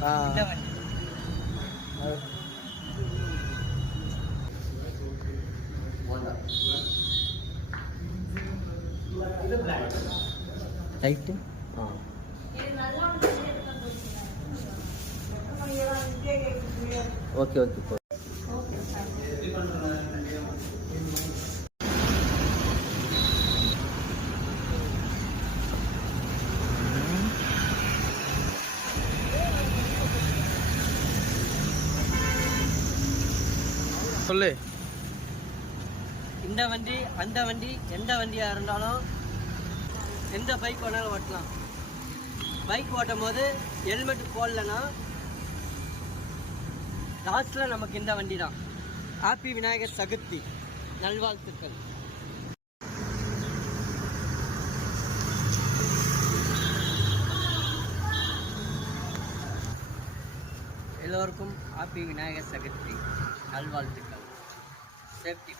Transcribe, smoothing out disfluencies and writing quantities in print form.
இந்த வண்டி right. Okay okay. சொல்லு. இந்த வண்டி அந்த வண்டி எந்த வண்டியாக இருந்தாலும் எந்த பைக் வேணாலும் ஓட்டலாம். பைக் ஓட்டும் போது ஹெல்மெட் போடலன்னா லாஸ்ட்டில் நமக்கு இந்த வண்டி தான். ஹாப்பி விநாயகர் சதுர்த்தி நல்வாழ்த்துக்கள். எல்லோருக்கும் ஹாப்பி விநாயகர் சதுர்த்தி நல்வாழ்த்துக்கள். சேஃப்டி.